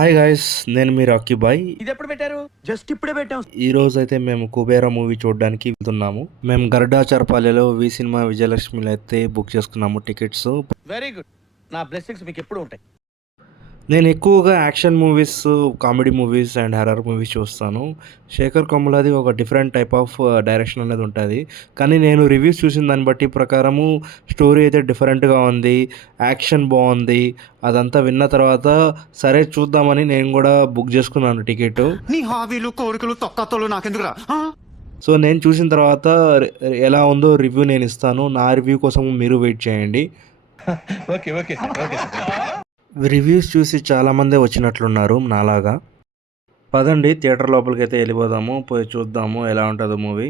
Hi guys, నేను మీ Rocky bye. ఇది ఎప్పుడు పెట్టారు? జస్ట్ ఇప్పుడే పెట్టాం. ఈ రోజు అయితే మేము కుబేరా మూవీ చూడడానికి వెళ్తున్నాము. మేము గరుడాచర్పల్లిలో వి సినిమా విజయలక్ష్మిలో అయితే బుక్ చేసుకున్నాము టికెట్స్. Very good. నా బ్లెస్సింగ్స్ మీకు ఎప్పుడు ఉంటాయి. నేను ఎక్కువగా action movies, comedy movies and horror movies చూస్తాను. శేఖర్ కమ్ములది ఒక డిఫరెంట్ టైప్ ఆఫ్ డైరెక్షన్ అనేది ఉంటుంది. కానీ నేను రివ్యూస్ చూసిన దాన్ని బట్టి ప్రకారము స్టోరీ అయితే డిఫరెంట్గా ఉంది, యాక్షన్ బాగుంది. అదంతా విన్న తర్వాత సరే చూద్దామని నేను కూడా బుక్ చేసుకున్నాను టికెట్. నీ హాబీలు కోరికలు తొక్కతోలు నాకెందుకురా? సో నేను చూసిన తర్వాత ఎలా ఉందో రివ్యూ నేను ఇస్తాను. నా రివ్యూ కోసం మీరు వెయిట్ చేయండి. Okay okay okay. రివ్యూస్ చూసి చాలామందే వచ్చినట్లున్నారు నాలాగా. పదండి థియేటర్ లోపలికి అయితే వెళ్ళిపోదాము, పోయి చూద్దాము ఎలా ఉంటుందో మూవీ.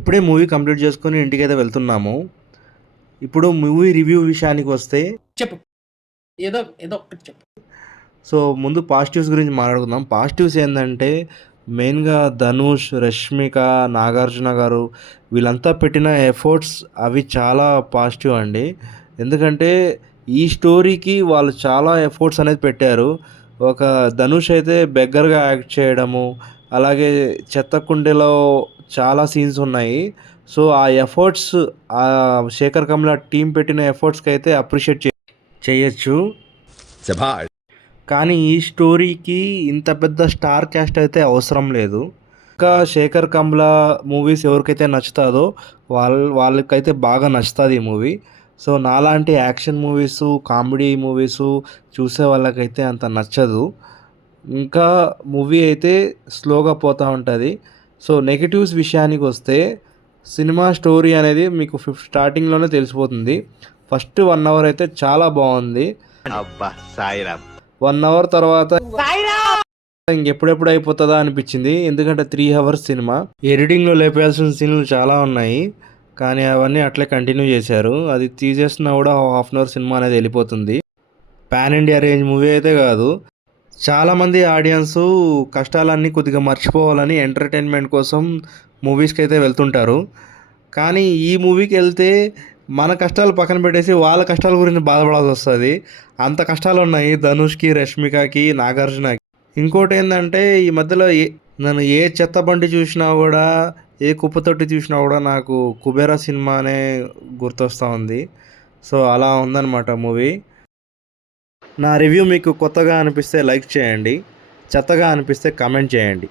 ఇప్పుడే మూవీ కంప్లీట్ చేసుకొని ఇంటికైతే వెళ్తున్నాము. ఇప్పుడు మూవీ రివ్యూ విషయానికి వస్తే చెప్పు, ఏదో ఏదో ఒకటి చెప్పు. సో ముందు పాజిటివ్స్ గురించి మాట్లాడుకుందాం. పాజిటివ్స్ ఏంటంటే మెయిన్గా ధనుష్, రష్మిక, నాగార్జున గారు వీళ్ళంతా పెట్టిన ఎఫర్ట్స్ అవి చాలా పాజిటివ్ అండి. ఎందుకంటే ఈ స్టోరీకి వాళ్ళు చాలా ఎఫర్ట్స్ అనేది పెట్టారు. ఒక ధనుష్ అయితే బెగ్గర్గా యాక్ట్ చేయడము, అలాగే చెత్తకుండెలో చాలా సీన్స్ ఉన్నాయి. సో ఆ ఎఫర్ట్స్, ఆ శేఖర్ కమ్ల టీం పెట్టిన ఎఫర్ట్స్కి అయితే అప్రిషియేట్ చేయొచ్చు. కానీ ఈ స్టోరీకి ఇంత పెద్ద స్టార్ క్యాస్ట్ అయితే అవసరం లేదు. ఇంకా శేఖర్ కమ్ల మూవీస్ ఎవరికైతే నచ్చుతుందో వాళ్ళకైతే బాగా నచ్చుతుంది ఈ మూవీ. సో నాలాంటి యాక్షన్ మూవీసు, కామెడీ మూవీసు చూసే వాళ్ళకైతే అంత నచ్చదు. ఇంకా మూవీ అయితే స్లోగా పోతూ ఉంటుంది. సో నెగిటివ్స్ విషయానికి వస్తే సినిమా స్టోరీ అనేది మీకు స్టార్టింగ్లోనే తెలిసిపోతుంది. ఫస్ట్ 1 అవర్ అయితే చాలా బాగుంది. 1 అవర్ తర్వాత ఇంకెప్పుడెప్పుడు అయిపోతుందా అనిపించింది. ఎందుకంటే 3 అవర్స్ సినిమా. ఎడిటింగ్లో లేపేయాల్సిన సీన్లు చాలా ఉన్నాయి, కానీ అవన్నీ అట్లే కంటిన్యూ చేశారు. అది తీసేసినా కూడా 1/2 అవర్ సినిమా అనేది వెళ్ళిపోతుంది. పాన్ ఇండియా రేంజ్ మూవీ అయితే కాదు. చాలామంది ఆడియన్స్ కష్టాలన్నీ కొద్దిగా మర్చిపోవాలని ఎంటర్టైన్మెంట్ కోసం మూవీస్కి అయితే వెళ్తుంటారు. కానీ ఈ మూవీకి వెళ్తే మన కష్టాలు పక్కన పెట్టేసి వాళ్ళ కష్టాల గురించి బాధపడాల్సి వస్తుంది. అంత కష్టాలు ఉన్నాయి ధనుష్కి, రష్మికకి, నాగార్జునకి. ఇంకోటి ఏంటంటే ఈ మధ్యలో నన్ను ఏ చెత్త బండి చూసినా కూడా, ఏ కుప్పతొట్టి చూసినా కూడా నాకు కుబేరా సినిమానే గుర్తొస్తూ ఉంది. సో అలా ఉందన్నమాట మూవీ. నా రివ్యూ మీకు కొత్తగా అనిపిస్తే లైక్ చేయండి, చెత్తగా అనిపిస్తే కామెంట్ చేయండి.